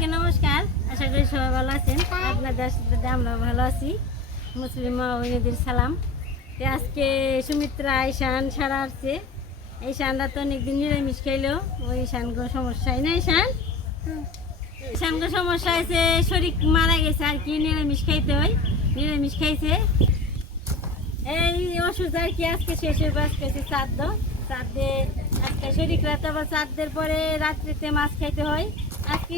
সবাইকে নমস্কার। আশা করি সবাই ভালো আছেন। আপনাদের আশীর্বাদে আমরা ভালো আছি। মুসলিম মা বোনেদের সালাম। তো আজকে সুমিত্রা ঈশান সারা আসছে। ঈশানরা তো অনেকদিন নিরামিষ খাইলো। ওই ঈশানগো সমস্যা না ঈশান? ঈশানগো সমস্যা হয়েছে শরীর মারা গেছে আর কি, নিরামিষ খাইতে হয়। নিরামিষ খাইছে। এই ওষুধ আর কি আজকে শেষ হয়ে আজকে হচ্ছে শ্রাদ্ধ। শ্রাদ্ধে আজকে শরীর রাত আবার শ্রাদ্ধের পরে রাত্রিতে মাছ খাইতে হয়। আজকে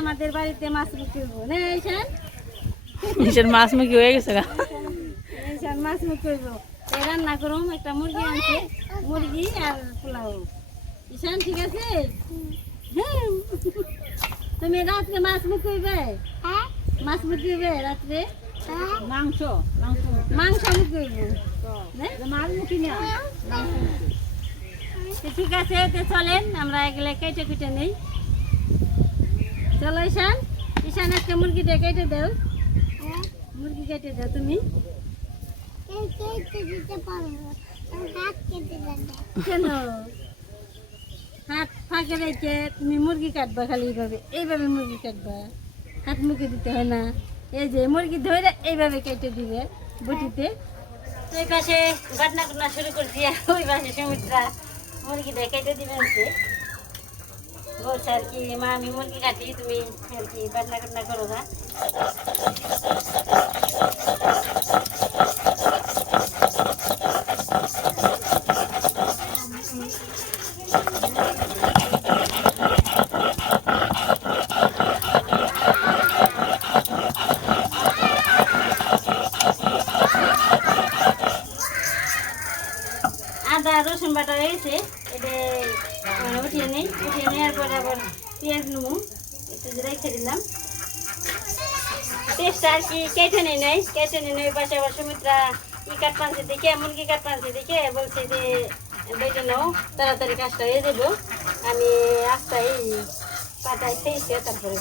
আমাদের বাড়িতে মাছ বিক্রি করব না ঈশান মাছ মুখি হয়ে গেছে গা। ঈশান মাছ মুখ রান্না করুম একটা মুরগি আনছে। মুরগি আর পোলাও। ঈশান ঠিক আছে? হ্যাঁ তুমি রাত্রে মাছ মুখ করবে মাছ মুখ রাত্রে? মাংস? মাংস মুখ মাছ মুখি না ঠিক আছে তো চলেন আমরা এগুলো কেটে কেটে নেই। চলো ঈশান। ঈশান একটা মুরগিটা কেটে দাও। মুরগি কেটে দাও তুমি। হাত ফাঁকে রেখে তুমি মুরগি কাটবা খালি এইভাবে। এইভাবে মুরগি কাটবা। হাত মুখে দিতে হয় না। এই যে মুরগি ধরে এইভাবে কেটে দিবে বটিতে। ওই পাশে ঘটনা ঘটনা শুরু করছি। ওই পাশে সুমিত্রা মুরগিটা কেটে দিবে হচ্ছে বলছে আর কি মা আমি মুরগি কাটি তুমি আর কি রসুন বাটা রয়েছে, এটা উঠিয়ে নেই উঠিয়ে নেওয়ার পরে আবার পেঁয়াজ নেব, একটু রেখে দিলাম। পেস্টটা আর কি কেটে নেই নাই, কেটে নেই ওই পাশে আবার সুমিত্রা ই কাঠ পানছে দেখে, মুরগি কাঠ পানছে দেখে, বলছে যে বেটে নাও, তাড়াতাড়ি কাজটা হয়ে দেবো আমি আস্তাই পাটায় খেয়েছে তারপরে।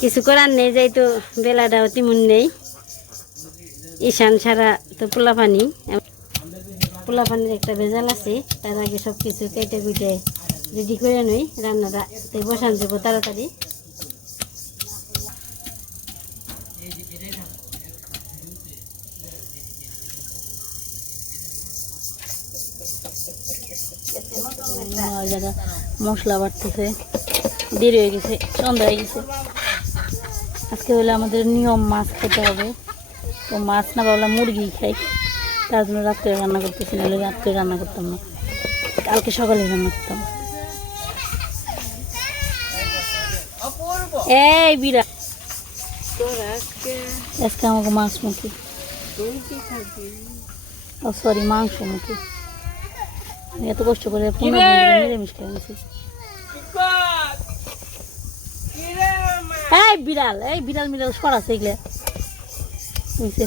কিছু করার নেই যাই তো বেলাটাও তেমন নেই। ঈশান ছাড়া তো পোলা পানি পোলা পানির একটা ভেজাল আছে, তার আগে সব কিছু কেটে কুটে রেডি করে নই, রান্নাটা বসান দেবো তাড়াতাড়ি। মশলা বাড়তেছে, দেরি হয়ে গেছে, সন্ধ্যা হয়ে গেছে। আজকে হলে আমাদের নিয়ম মাছ খেতে হবে, তো মাছ না পাবলা মুরগি খাই। তার জন্য রাত্রে রান্না করতেছি নাহলে রাত্রে রান্না করতাম না। কালকে সকালে রান্না করতাম। এই বিড়া আজকে আমাকে মাছ মুখি। ও সরি মাংস মুখি। এত কষ্ট করে নিরামিষ খেয়ে গেছি এই বিড়াল এই বিড়াল মিড়াল সরাছে এগুলো বুঝছে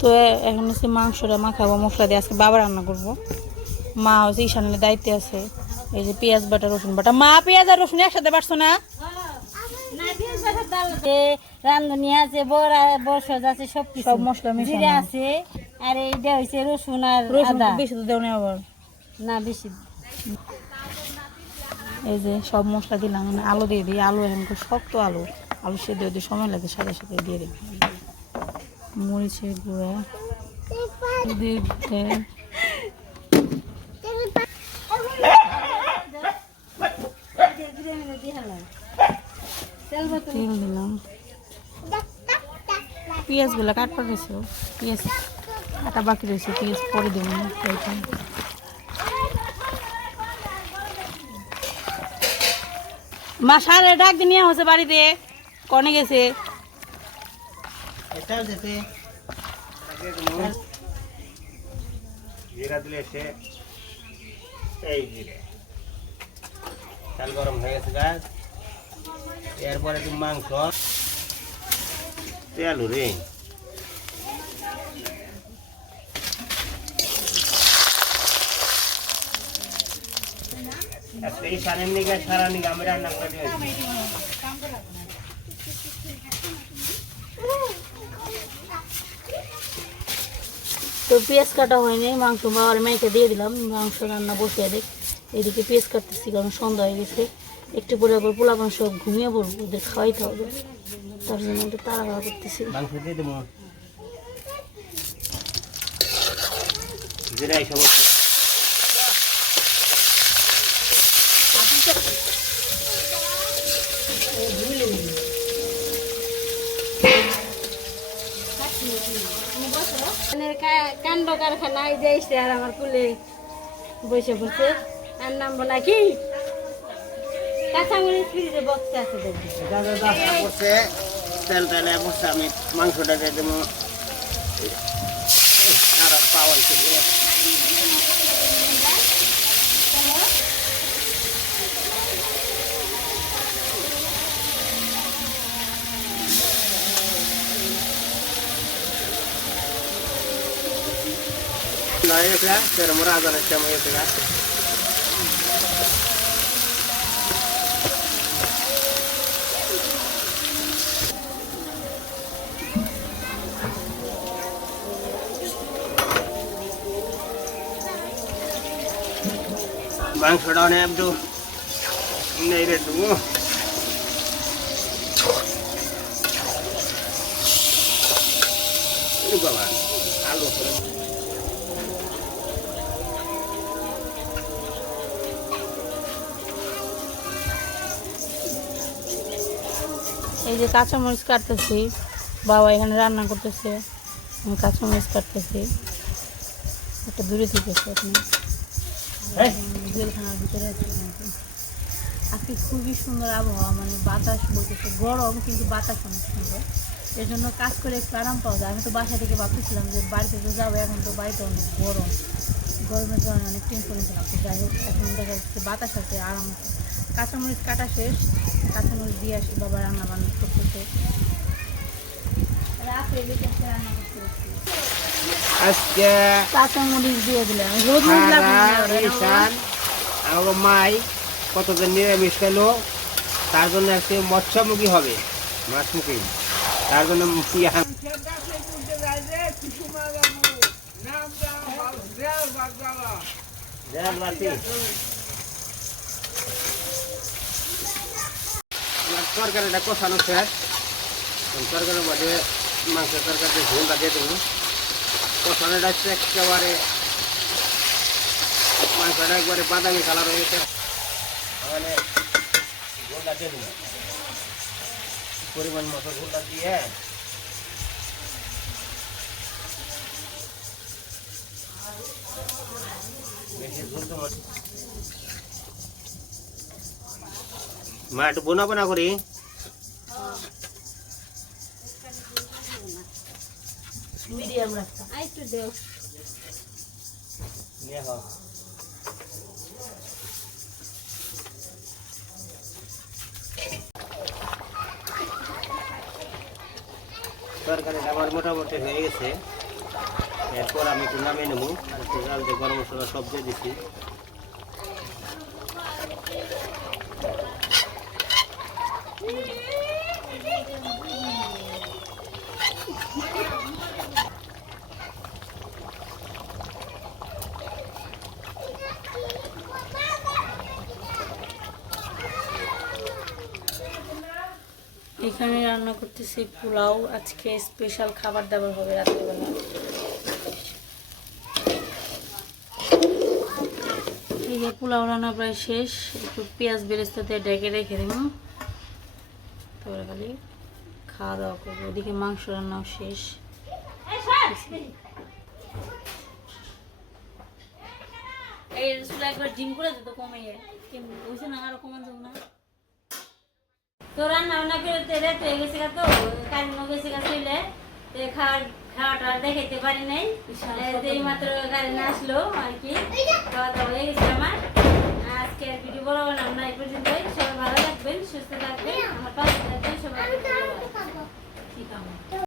তো এখন হচ্ছে মাংসটা মাখাবো মশলা দিয়ে আজকে বাবা রান্না করব। মা হচ্ছে ঈশানের দায়িত্বে আছে। এই যে পেঁয়াজ বাটা রসুন বাটা। মা পেঁয়াজ আর রসুন একসাথে বাড়ছো না? রান্ধনি আছে। বড়া বসজ আছে সব কিছু। সব মশলা। জিরে আছে আর এইটা হইছে রসুন আর রসুন আদা। বেশি তো দেও না আবার। না বেশি। এই যে সব মশলা দিলাম আলু দিয়ে দিই। আলু এখন শক্ত আলু। আলু সেদ্ধ হতে সময় লাগে সাথে সাথে দিয়ে দিই। মরিচের গুঁড়া হলুদের তেল তেল দিলাম। পেঁয়াজগুলো কাটপা রয়েছে পেঁয়াজ কাটা বাকি রয়েছে, পেঁয়াজ পরে দেবো এইটা। মা সারে ডাক নিয়ে হচ্ছে বাড়িতে, কনে গেছে? এটাও যেতে জিরা দিলে এই জিরে তেল গরম হয়ে গেছে গাছ এরপরে একটু মাংস তেল রে এই সারের নিগে সারা নিগে আমি রান্না করে দিয়েছি তো পেঁয়াজ কাটা হয়নি মাংস বাবার মেয়েকে দিয়ে দিলাম মাংস রান্না বসিয়ে দেখ এদিকে পেঁয়াজ কাটতেছি কারণ সন্ধ্যা হয়ে গেছে। একটু পরে আবার পোলা মাংস ঘুমিয়ে পড়ব ওদের খাওয়াইতে হবে। তার জন্য একটু তাড়াহুড়া করতেছি দিয়ে দেবো জিরা এই সমস্ত মানে কা- কাণ্ড কারখানা এই যে এসে আর আমার কুলে বসে পড়ছে আর নাম বলা কি কাঁচামরিচ ফ্রিজে বক্সে আছে দাদা দশটা তেল তেলে পড়ছে আমি মাংসটা দিয়ে দেবো আর পাওয়াল থেকে নয় এটা তেরো মোড়া আজানের সময় এটা মাংসটা অনেক একটু নেড়ে দেবো এই বাবা আলু করে এই যে কাঁচামরিচ কাটতেছি বাবা এখানে রান্না করতেছে আমি কাঁচামরিচ কাটতেছি। একটা দূরে থেকে আপনি জেলখানার ভিতরে আজকে খুবই সুন্দর আবহাওয়া মানে বাতাস বইতেছে গরম কিন্তু বাতাস অনেক সুন্দর। এর জন্য কাজ করে একটু আরাম পাওয়া যায়। আমি তো বাসা থেকে ভাবতেছিলাম যে বাড়িতে তো যাব এখন তো বাড়িতে অনেক গরম। গরমের জন্য অনেক টেনশন ছিলাম। যাই হোক এখন দেখা যাচ্ছে বাতাস আছে আরাম আছে। কাঁচামরিচ কাটা শেষ। কাঁচামরিচ দিয়ে আসি বাবা রান্না বান্না করতেছে রাত্রে বিকেলে রান্না করতে আজকে দিয়ে দিলাম? ঈশান মাই কতদিন নিরামিষ খেলো তার জন্য আজকে মৎস্যমুখী হবে মাছমুখী। তার জন্য দেড় বালতি। আমার তরকারিটা কষানো শেষ। এখন তরকারির মধ্যে মাংসের তরকারি ঝোলটা দিয়ে দেবো। কষানোটা হচ্ছে একেবারে মাংসটা একবারে বাদামি কালার হয়ে গেছে। মানে ঝোলটা দিয়ে দেবো। পরিমাণ মতো ঝোলটা দিয়ে বেশি ঝোল তো মত- মা একটু বোনা বোনা করি। মিডিয়াম রাখতাম আই একটু দেও। তরকারিটা আমার মোটামুটি হয়ে গেছে। এরপর আমি টুর্নামেন্ট নামিয়ে নেব। আর একটু গরম মশলা সব দিয়ে দিচ্ছি এখানে রান্না করতেছি পোলাও। আজকে স্পেশাল খাবার দাবার হবে রাত্রিবেলা। এই যে পোলাও রান্না প্রায় শেষ। একটু পেঁয়াজ বেরেস্তাতে ডেকে রেখে দেবো। তারপরে খালি খাওয়া দাওয়া করব। ওদিকে মাংস রান্নাও শেষ। এই একবার জিম করে দিত কমে যায়। কেমন? ওইসে না আরও কমান যাব না। তো রান্না বান্না করে রেট হয়ে গেছে গা তো কাজ গেছে গা চলে তো খাওয়ার খাওয়াটা দেখাইতে পারি নাই। এই মাত্র গাড়ি না আসলো আর কি খাওয়া দাওয়া হয়ে গেছে আমার। আজকে আর ভিডিও বড় বানাম না এই পর্যন্তই। সবাই ভালো থাকবেন সুস্থ থাকবেন। আমার পাশে থাকবেন সবাই